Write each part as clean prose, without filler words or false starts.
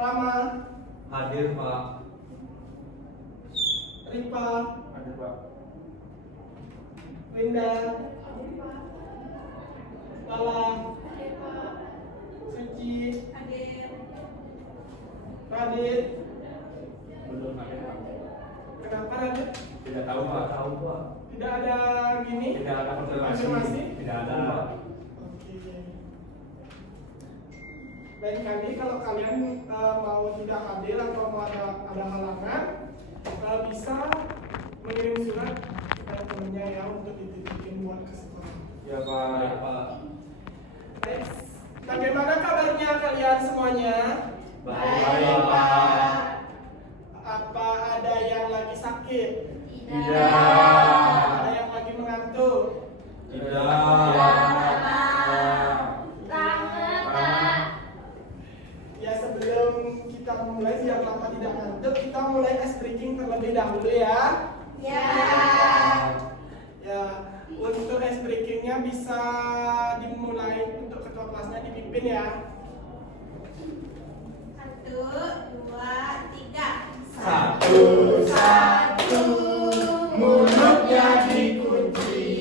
Rama, Hadir Pak. Ripa, Hadir Pak. Winda, Lala, Suci, Radit. Belum hadir Pak. Kenapa Radit? Tidak tahu Pak. Tahu Pak. Tidak ada gini? Tidak ada konfirmasi. Konfirmasi? Tidak ada Pak. Oke. Lain kali kalau kalian mau tidak hadir atau mau ada halangan, bisa mengirim surat kepada temannya ya untuk dititipin buat ke sekolah. Ya Pak. Ya Pak. Next. Bagaimana kabarnya kalian semuanya? Baik Pak. Apa ada yang lagi sakit? Tidak. Ada yang lagi mengantuk? Tidak. Ya sebelum kita mulai biar lama tidak ngantuk, kita mulai ice breaking terlebih dahulu ya. Ya, untuk ice breakingnya bisa dimulai untuk ketua kelasnya dipimpin ya. 1, 2, 3. Satu, satu, mulutnya dikunci.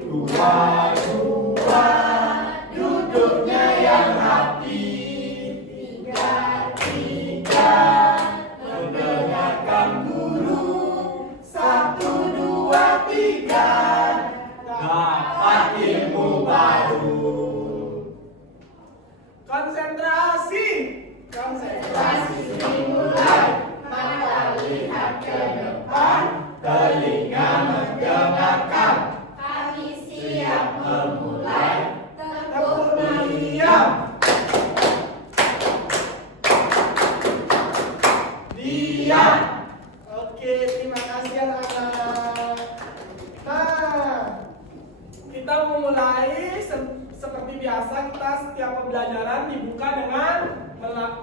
Dua, dua, duduknya yang rapi. Tiga, tiga, mendengarkan guru. 1, 2, 3, dapat ilmu baru. Konsentrasi. Konsentrasi dimulai. Mata lihat ke depan. Telinga mendengarkan. Kami siap memulai. Tepuk Diam. Diam. Oke, terima kasih anak-anak. Nah, kita memulai seperti biasa. Kita setiap pembelajaran dibuka dengan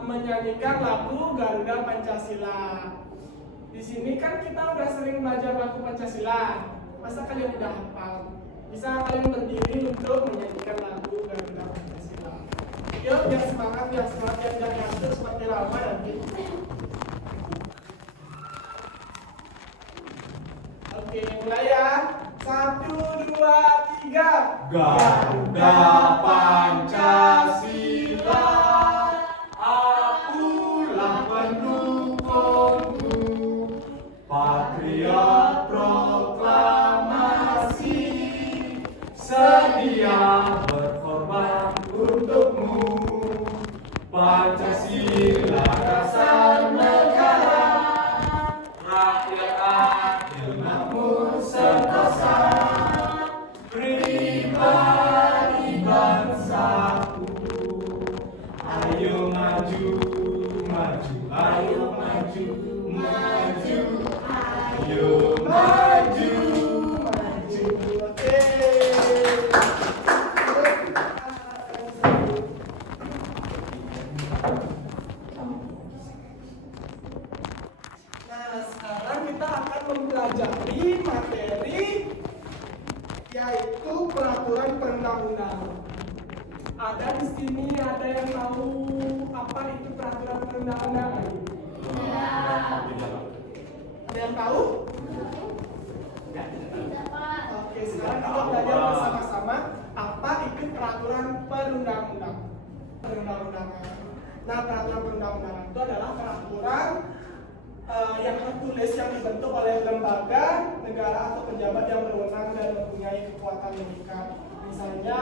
menyanyikan lagu Garuda Pancasila. Di sini kan kita udah sering belajar lagu Pancasila. Masa kalian udah hafal? Bisa kalian berdiri untuk menyanyikan lagu Garuda Pancasila. Yuk, biar semangat, biar jangan ngantuk seperti Rama nanti. Oke, mulai ya. 1, 2, 3. Garuda Pancasila, akulah pendukungmu. Patriot proklamasi, sedia berkorban untukmu. Pancasila dasar negara, rakyat adil makmur sentosa. Pribadi bangsaku, ayo maju, maju, ayo maju, maju, ayo maju, maju. Oke. Nah, sekarang kita akan mempelajari materi yaitu peraturan perundang-undangan. Ada di sini ada yang tahu apa itu peraturan perundang-undangan? Ada yang tahu? Oke, sekarang kita belajar bersama-sama apa itu peraturan perundang-undangan. Nah, peraturan perundang-undangan itu adalah peraturan yang tertulis yang dibentuk oleh lembaga, negara atau pejabat yang berwenang dan mempunyai kekuatan mengikat. Misalnya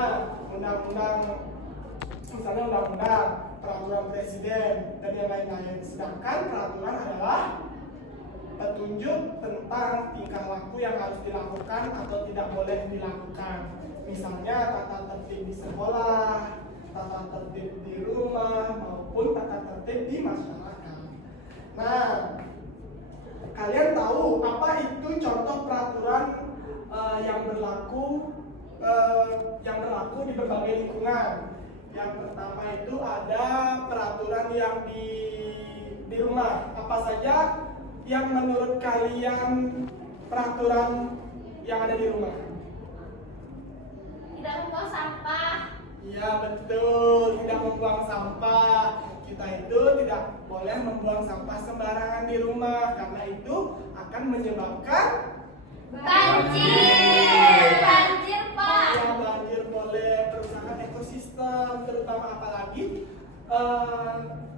undang-undang, peraturan presiden dan yang lain-lain. Sedangkan peraturan adalah petunjuk tentang tingkah laku yang harus dilakukan atau tidak boleh dilakukan. Misalnya tata tertib di sekolah, tata tertib di rumah, maupun tata tertib di masyarakat. Nah, kalian tahu apa itu contoh peraturan yang berlaku di berbagai lingkungan. Yang pertama itu ada peraturan yang di rumah. Apa saja yang menurut kalian peraturan yang ada di rumah? Tidak membuang sampah. Iya betul, tidak membuang sampah. kita itu tidak boleh membuang sampah sembarangan di rumah karena itu akan menyebabkan Banjir, Pak. ya banjir boleh kerusakan ekosistem terutama apalagi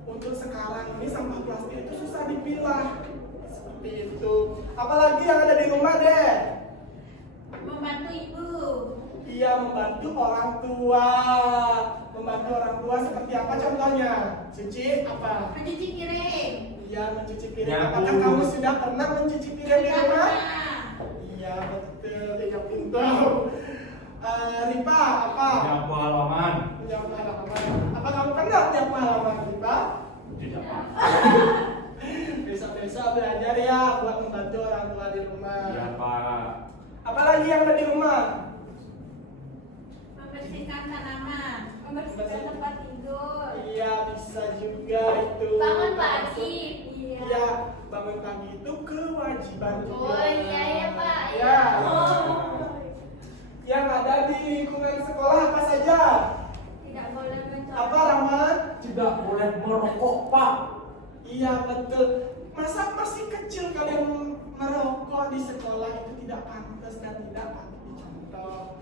untuk sekarang ini sampah plastik itu susah dipilah seperti itu. Apalagi yang ada di rumah deh. Membantu ibu. Iya, membantu orang tua. Membantu orang tua seperti apa contohnya? Cuci apa? Mencuci piring. Iya, mencuci piring. Nyapu. Apakah kamu sudah pernah mencuci piring di rumah? Iya, betul. Tidak pintar. Ripa, apa? Nyapu halaman. Menyapu halaman. Apa kamu pernah menyapu halaman, Ripa? Tidak, Pak. Besok-besok belajar ya buat membantu orang tua di rumah. Iya, Pak. Apalagi yang ada di rumah? Membersihkan tanaman. Membersihkan tempat tidur. Iya, bisa juga itu. Bangun pagi. Iya, bangun pagi itu kewajiban juga. Oh iya ya Pak. Ya. Oh. Yang ada di lingkungan sekolah apa saja? Tidak boleh mencoba. Apa, Rahmat? Tidak boleh merokok, Pak. Iya, betul. Masa masih kecil kalian merokok di sekolah itu tidak pantas dan tidak patut dicontoh.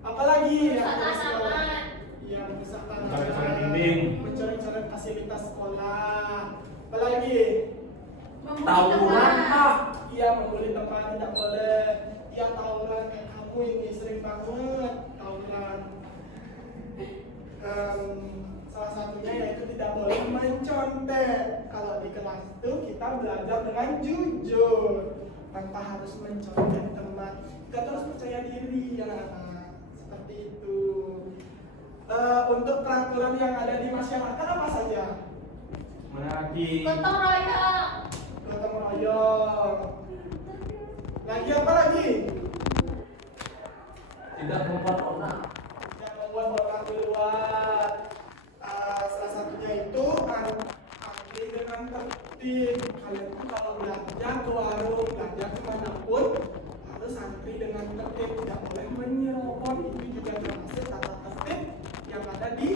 Apalagi yang di sekolah? Iya, merusak tanaman. Mencoret-coret dinding. Mencoret-coret fasilitas sekolah. Apalagi? Tawuran, Pak. Iya, membuli teman tidak boleh. Iya, tawuran kayak kamu ini sering banget tawuran. Salah satunya yaitu tidak boleh mencontek. Kalau di kelas itu kita belajar dengan jujur tanpa harus mencontek teman. Kita terus percaya diri ya anak-anak. Seperti itu. Untuk peraturan yang ada di masyarakat apa saja? Menaati. Gotong royong. Gotong royong. Lagi apa lagi? Tidak membuat onar. Yang membuat orang di luar. Salah satunya itu antri dengan tertib. Kalian tuh kalau belanja ke warung, belanja kemanapun harus antri dengan tertib, tidak boleh menyerobot. Itu juga termasuk tata tertib yang ada di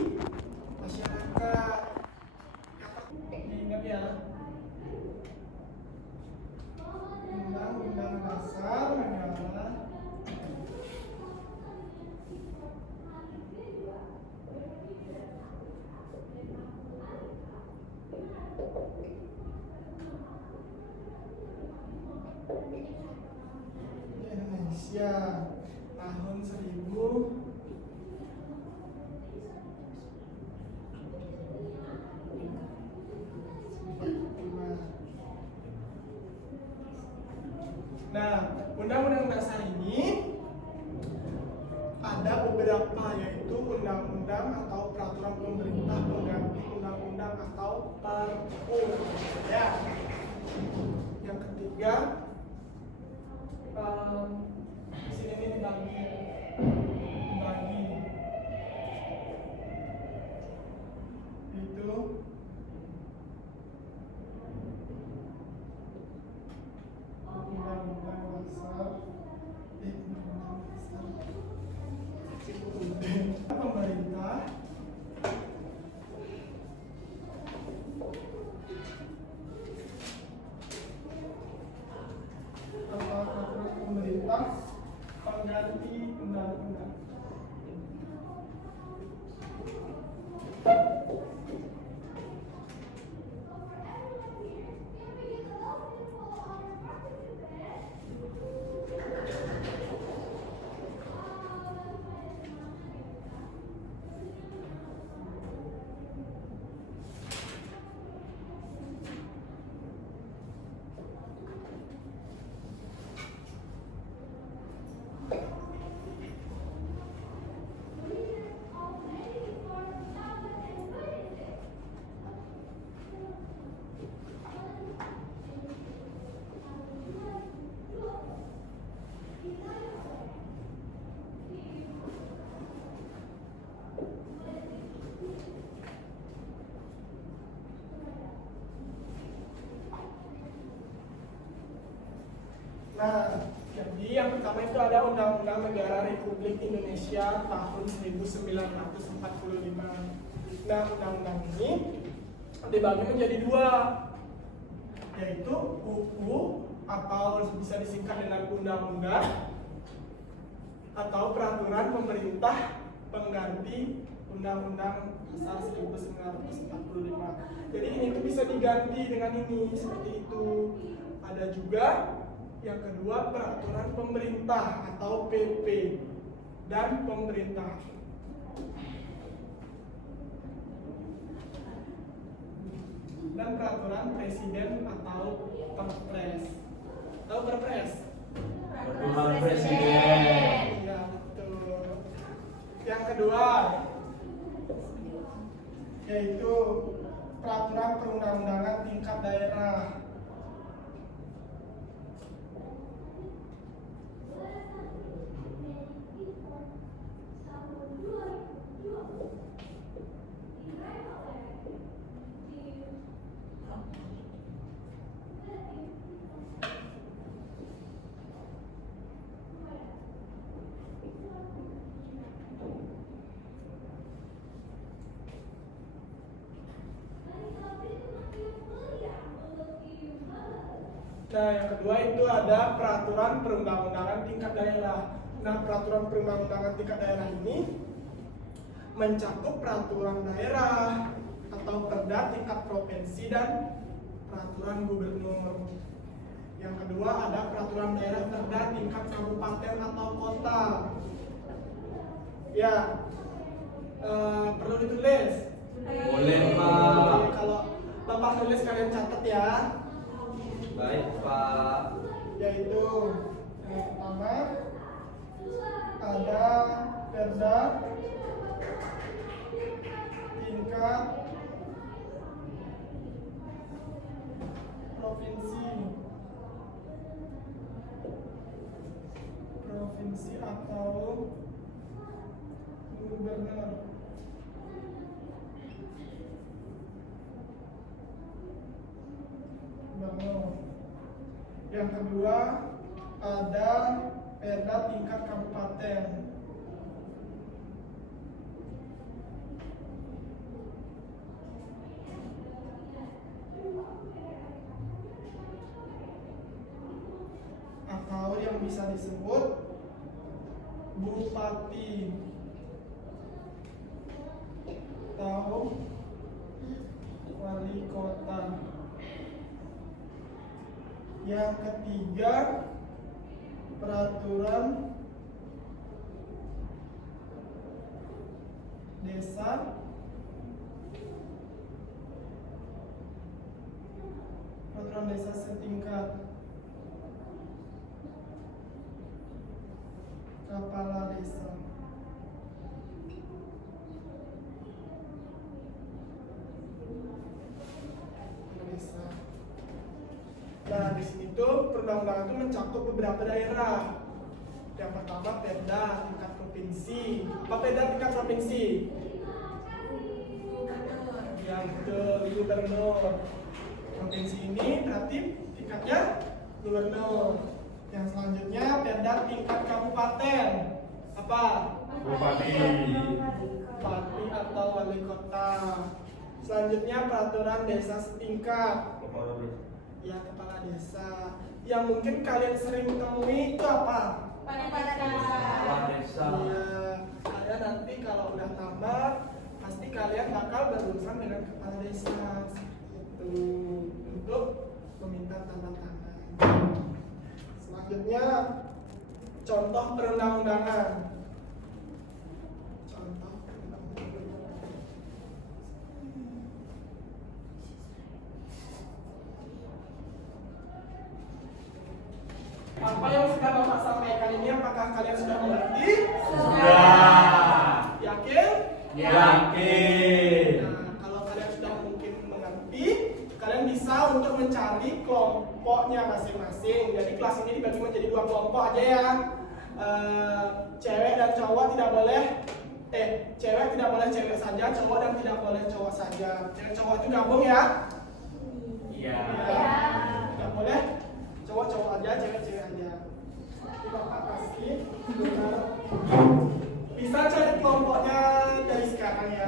masyarakat. Diingat ya. Undang-undang Dasar Negara Indonesia tahun 1045. Nah, undang-undang dasar ini ada beberapa, yaitu undang-undang atau peraturan pemerintah pengganti undang-undang atau perpu. Ya. Yang ketiga, di sini ini dibagi. Itu undang-undang dasar pemerintah atau peraturan pemerintah pengganti undang-undang. Nah, jadi yang pertama itu ada Undang-Undang Negara Republik Indonesia tahun 1945. Nah, undang-undang ini dibagi menjadi dua, yaitu UU atau bisa disingkat dengan undang-undang atau peraturan pemerintah pengganti Undang-Undang Dasar 1945. Jadi ini tuh bisa diganti dengan ini seperti itu. Ada juga yang kedua peraturan pemerintah atau PP dan pemerintah. Dan peraturan presiden atau perpres. Tahu perpres? Peraturan presiden. Iya, betul. Yang kedua yaitu peraturan perundang-undangan tingkat daerah. Nah, yang kedua itu ada peraturan perundang-undangan tingkat daerah. Nah, peraturan perundang-undangan tingkat daerah ini mencakup peraturan daerah atau perda tingkat provinsi dan peraturan gubernur. Yang kedua ada peraturan daerah perda tingkat kabupaten atau kota. Ya, perlu ditulis. Boleh, Pak. Kalau Bapak nulis kalian catat ya. Baik, Pak. Yaitu yang pertama ada perda tingkat provinsi atau gubernur. Yang kedua ada perda tingkat kabupaten. Atau yang bisa disebut bupati atau wali kota. Yang ketiga peraturan desa setingkat kepala desa. Nah, di sini tuh perundang-undangan itu mencakup beberapa daerah. Yang pertama perda tingkat provinsi. Apa perda tingkat provinsi? Yang gubernur. Provinsi ini berarti tingkatnya gubernur. Yang selanjutnya perda tingkat kabupaten. Apa? Bupati. Bupati atau wali kota. Selanjutnya peraturan desa setingkat. Ya, kepala desa. Yang mungkin kalian sering temui itu apa? Kepala desa. Iya, kalian nanti kalau udah tamat pasti kalian bakal berurusan dengan kepala desa itu untuk meminta tanda tangan. Selanjutnya contoh perundang-undangan. Contoh perundang-undangan. Apa yang sudah Bapak sampaikan ini apakah kalian sudah mengerti? Sudah. Yakin? Yakin. Nah, kalau kalian sudah mungkin mengerti, kalian bisa untuk mencari kelompoknya masing-masing. Jadi kelas ini dibagi menjadi 2 kelompok aja ya. Cewek dan cowok tidak boleh cewek tidak boleh cewek saja, cowok dan tidak boleh cowok saja. Cewek cowok itu gabung ya? Iya. Tidak boleh cowok-cowok aja, cewek-cewek aja. Jadi Bapak pasti bisa cari kelompoknya dari sekarang ya.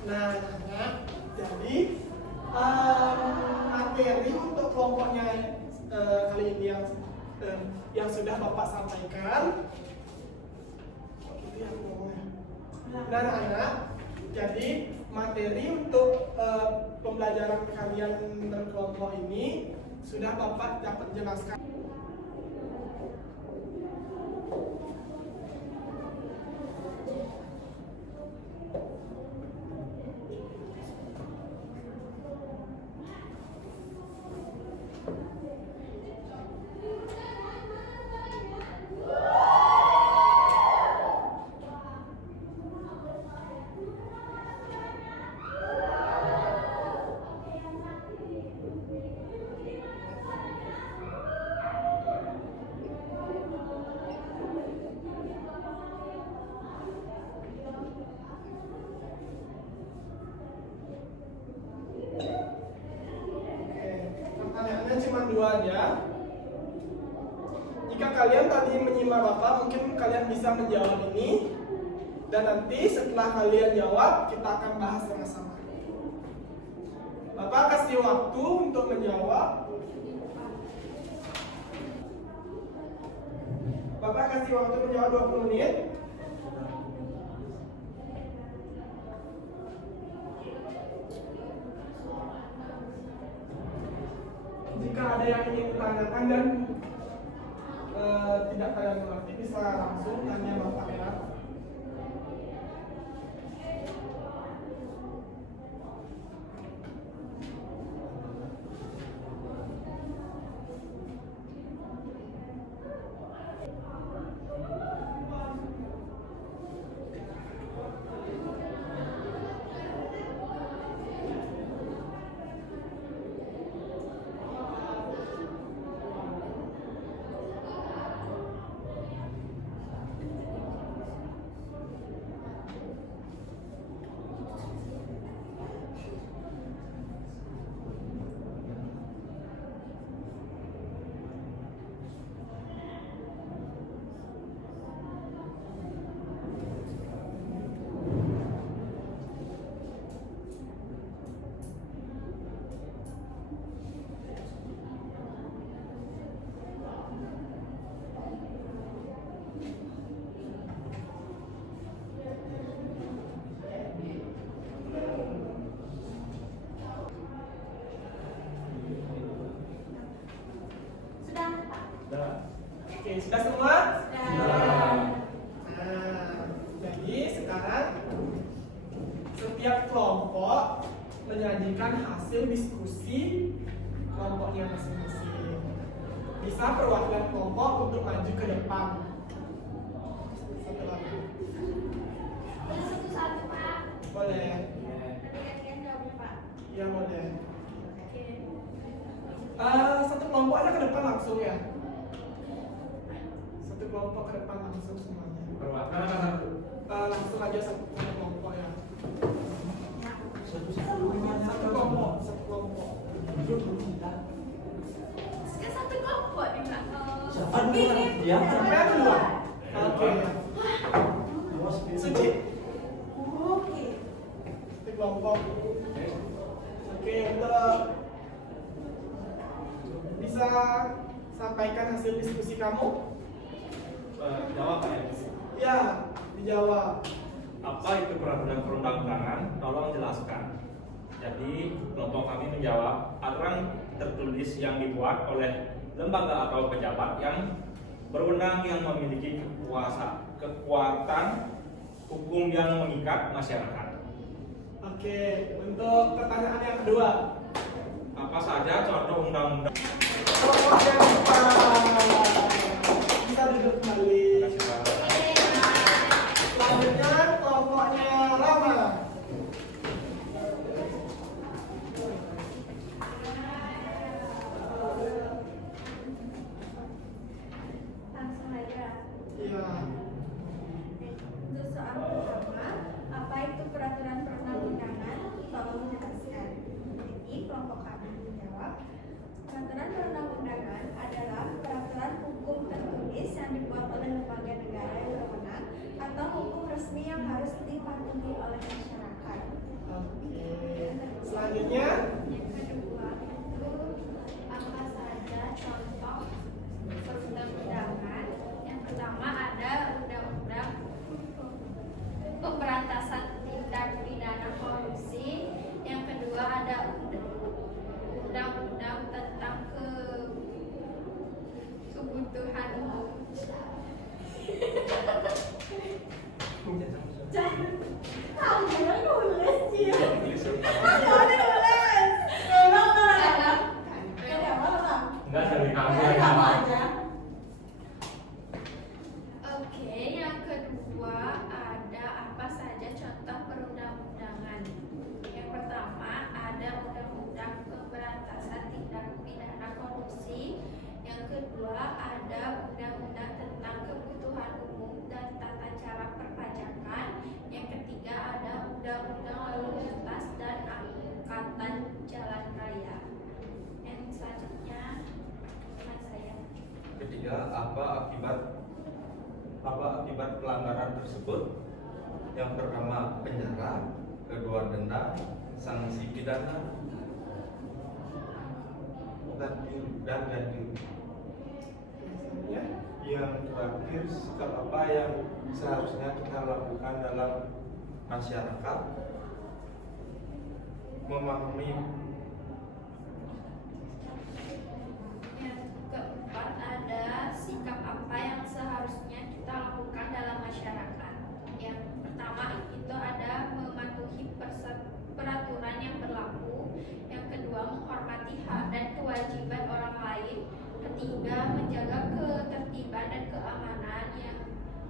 Nah, anak, jadi materi untuk kelompoknya kali ini yang sudah Bapak sampaikan. Itu yang ngomongnya. Nah, anak-anak, jadi materi untuk pembelajaran kalian berkelompok ini sudah Bapak dapat jelaskan. Pertanyaannya cuma 2 aja. Jika kalian tadi menyimak Bapak, mungkin kalian bisa menjawab ini. Dan nanti setelah kalian jawab, kita akan bahas sama-sama. Bapak kasih waktu untuk menjawab. Bapak kasih waktu menjawab 20 menit. Jika ada yang ingin ditanyakan dan tidak kalian mengerti, bisa langsung tanya Bapak ya. Oke, sudah semua? Sudah. Nah, jadi sekarang setiap kelompok menyajikan hasil diskusi kelompoknya masing-masing. Bisa perwakilan kelompok untuk maju ke depan. Satu lagi. Satu-satu, Pak. Boleh. Nanti gantian jawabnya, Pak. Iya, boleh. Oke. Satu kelompok aja ke depan langsung ya. Satu kelompok ke depan langsung semuanya. Perwakilan apa satu? Langsung aja satu kelompok ya. Satu Satu kelompok, satu kelompok. Kan satu kelompok nih, Pak. Ini. Ya. Sampai dua. Oke. Suci. Oke. Satu kelompok. Oke, untuk bisa sampaikan hasil diskusi kamu? Jawab Pak ya. Ya, dijawab. Apa itu peraturan perundang-undangan? Tolong jelaskan. Jadi kelompok kami menjawab aturan tertulis yang dibuat oleh lembaga atau pejabat yang berwenang yang memiliki kekuatan hukum yang mengikat masyarakat. Oke, untuk pertanyaan yang kedua. Apa saja contoh undang-undang? Kelompok yang depan. Bisa duduk kembali. Terima kasih Pak. Selanjutnya kelompoknya Rama. Langsung aja. Iya. Untuk soal pertama, apa itu peraturan perundang-undangan? Tolong jelaskan. Jadi kelompok kami menjawab, peraturan perundang-undangan adalah peraturan hukum tertulis yang dibuat oleh ketiga, apa akibat pelanggaran tersebut? Yang pertama penjara, kedua denda, sanksi pidana, dan ganti. Yang terakhir, sikap apa yang seharusnya kita lakukan dalam masyarakat? Memahami. Yang keempat ada sikap apa yang seharusnya kita lakukan dalam masyarakat. Yang pertama itu ada mematuhi peraturan yang berlaku. Yang kedua menghormati hak dan kewajiban orang lain. Ketiga menjaga ketertiban dan keamanan. Yang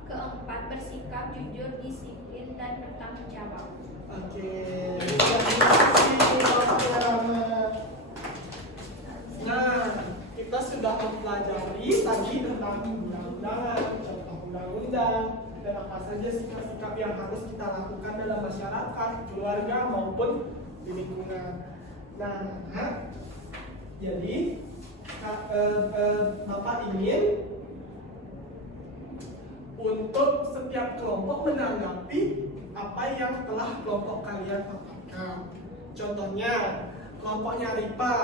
keempat bersikap jujur, disiplin dan bertanggung jawab. Oke, terima kasih Bapak Rama. Nah, kita sudah mempelajari tadi tentang undang-undangan, contoh undang-undang, dan apa saja sikap-sikap yang harus kita lakukan dalam masyarakat, keluarga maupun di lingkungan. Nah, jadi Bapak ingin untuk setiap kelompok menanggapi apa yang telah kelompok kalian paparkan. Contohnya, kelompoknya Ripa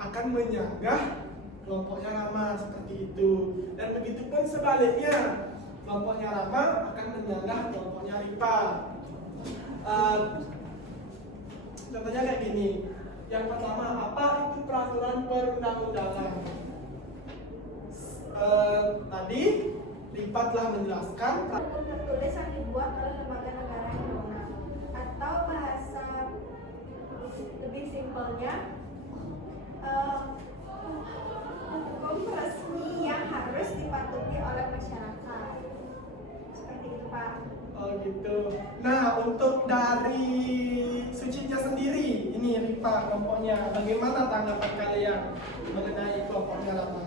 akan menyanggah kelompoknya Rama seperti itu. Dan begitu pun sebaliknya, kelompoknya Rama akan menyanggah kelompoknya Ripa. Contohnya kayak gini. Yang pertama, apa itu peraturan perundang-undangan? Tadi Ripa telah menjelaskan Hukum tertulis yang dibuat oleh lembaga negara yang berwenang, atau bahasa lebih simpelnya hukum resmi yang harus dipatuhi oleh masyarakat. Seperti itu, Pak. Oh gitu. Nah, untuk dari Sucinya sendiri, ini Ripa kelompoknya, bagaimana tanggapan kalian mengenai kelompoknya Rama?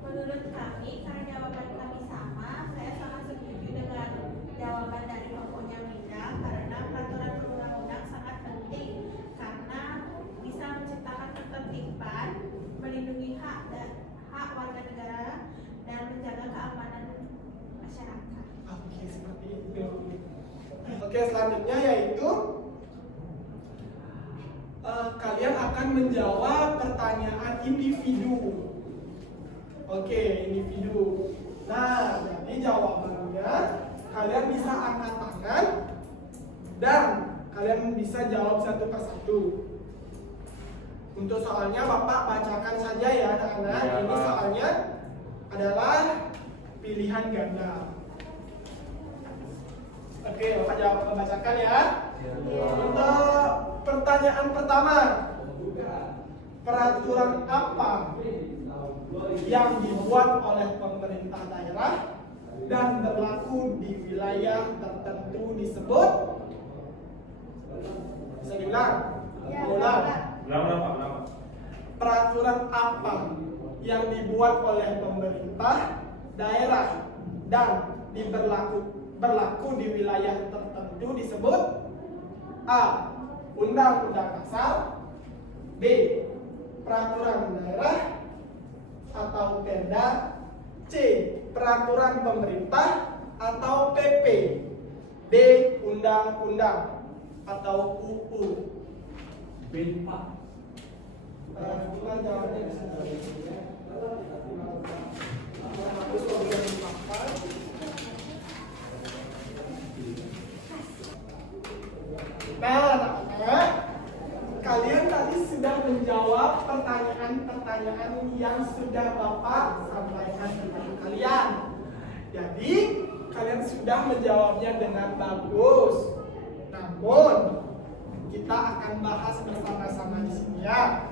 Menurut kami, karena jawaban kami sama, saya sangat setuju dengan jawaban dari kelompoknya Minda, karena peraturan perundang-undang sangat penting karena bisa menciptakan ketertiban, melindungi hak warga negara, dan menjaga keamanan masyarakat. Oke, seperti itu. Oke, selanjutnya yaitu kalian akan menjawab pertanyaan individu. Oke, individu. Nah, jadi jawabannya kalian bisa angkat tangan dan kalian bisa jawab satu persatu. Untuk soalnya Bapak bacakan saja ya anak-anak. Ya, Ini Pak. soalnya adalah pilihan ganda. Oke, Bapak jawab, bacakan ya. Untuk pertanyaan pertama, peraturan apa yang dibuat oleh pemerintah daerah dan berlaku di wilayah tertentu disebut? Bisa diulang? Ya, Ulang. Lama. Peraturan apa yang dibuat oleh pemerintah daerah dan berlaku di wilayah tertentu disebut? A. Undang-undang Dasar. B. Peraturan daerah atau Perda. C. Peraturan pemerintah atau PP. D. Undang-undang atau UU. B, Pak. Gimana jawabannya bisa Nah, kalian tadi sudah menjawab pertanyaan-pertanyaan yang sudah Bapak sampaikan kepada kalian. Jadi, kalian sudah menjawabnya dengan bagus. Namun, kita akan bahas bersama-sama di sini ya.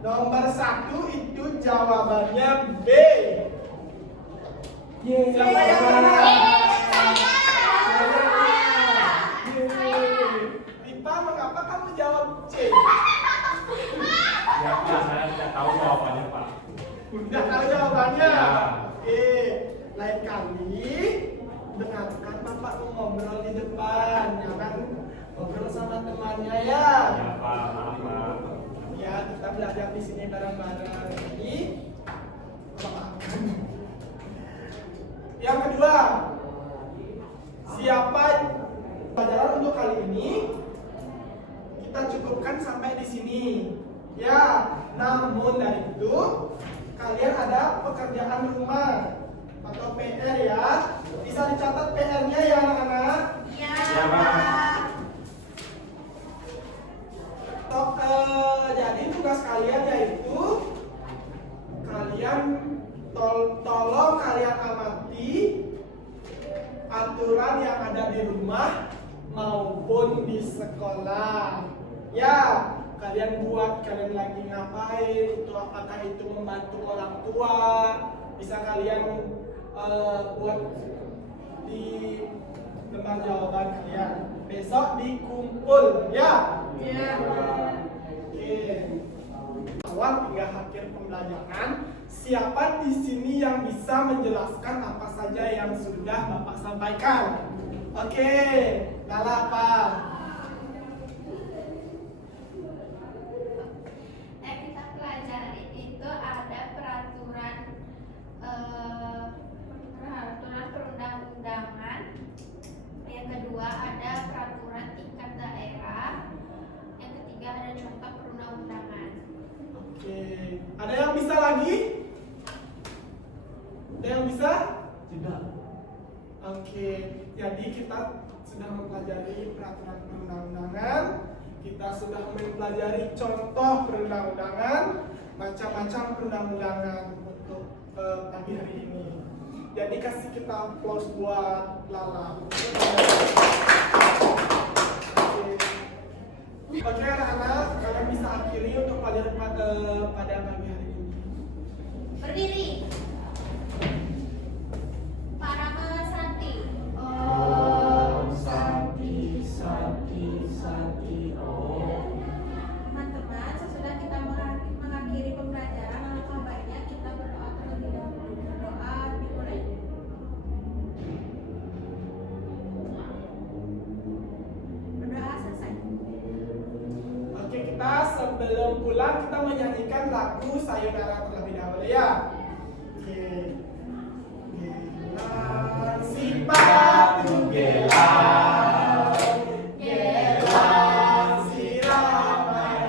Nomor 1 itu jawabannya B. Siapa yang benar? Ripa, mengapa kamu jawab C? Ya, Pak, saya tidak tahu jawabannya, Pak. Tidak tahu jawabannya? Ya. Oke, lain kali dengarkan Bapak ngobrol di depan, jangan ngobrol sama temannya ya. Ya, Pak, maaf, Pak. belajar di sini bareng-bareng. Jadi, yang kedua, siapa pelajaran untuk kali ini kita cukupkan sampai di sini. Ya, namun dari itu kalian ada pekerjaan rumah atau PR ya. Bisa dicatat PR-nya ya anak-anak. Ya. Jadi tugas kalian yaitu kalian tolong kalian amati aturan yang ada di rumah maupun di sekolah. Ya, kalian buat kalian lagi ngapain, itu apakah itu membantu orang tua, bisa kalian buat di lembar jawaban kalian. Besok dikumpul ya. Ya. Oke. Awal hingga akhir pembelajaran, siapa di sini yang bisa menjelaskan apa saja yang sudah Bapak sampaikan? Oke, Lala apa? Yang kita pelajari itu ada peraturan perundang-undangan. Yang kedua ada peraturan tingkat daerah. Yang ketiga ada contoh perundang-undangan. Oke, ada yang bisa lagi? Ada yang bisa? Tidak. Oke, jadi kita sudah mempelajari peraturan perundang-undangan, kita sudah mempelajari contoh perundang-undangan, macam-macam perundang-undangan untuk pagi hari ini. Jadi kasih kita applause buat Lala. Oke anak-anak, kalian bisa akhiri untuk pelajaran pada pagi hari ini. Berdiri. Para Santi. Teman-teman, sesudah kita mengakhiri pembelajaran, alangkah baiknya kita berdoa terlebih dahulu. Berdoa dimulai. Berdoa selesai. Oke, kita sebelum pulang kita menyanyikan lagu Sayonara terlebih dahulu ya. Oke. Gelang sepatu gelang, gelang siramai-ramai.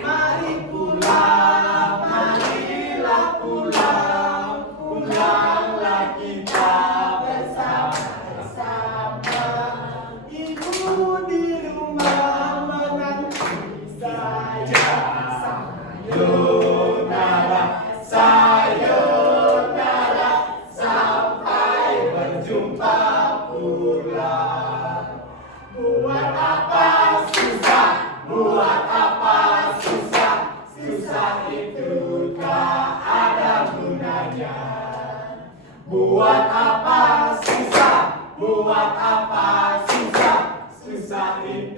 Mari pulang, marilah pulang, pulanglah kita bersama-sama. Ibu di rumah menanti saya. Sayonara, sayonara, sampai berjumpa pula. Buat apa susah, buat apa susah, susah itu tak ada gunanya. Buat apa susah, buat apa susah, susah itu